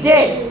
did.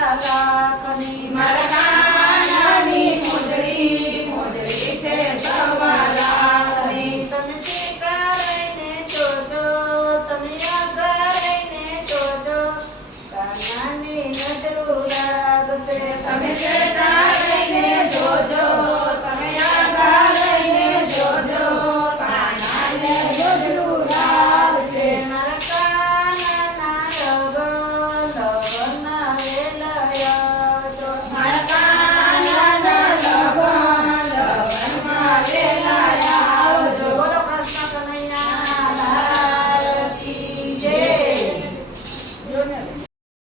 らかにまらない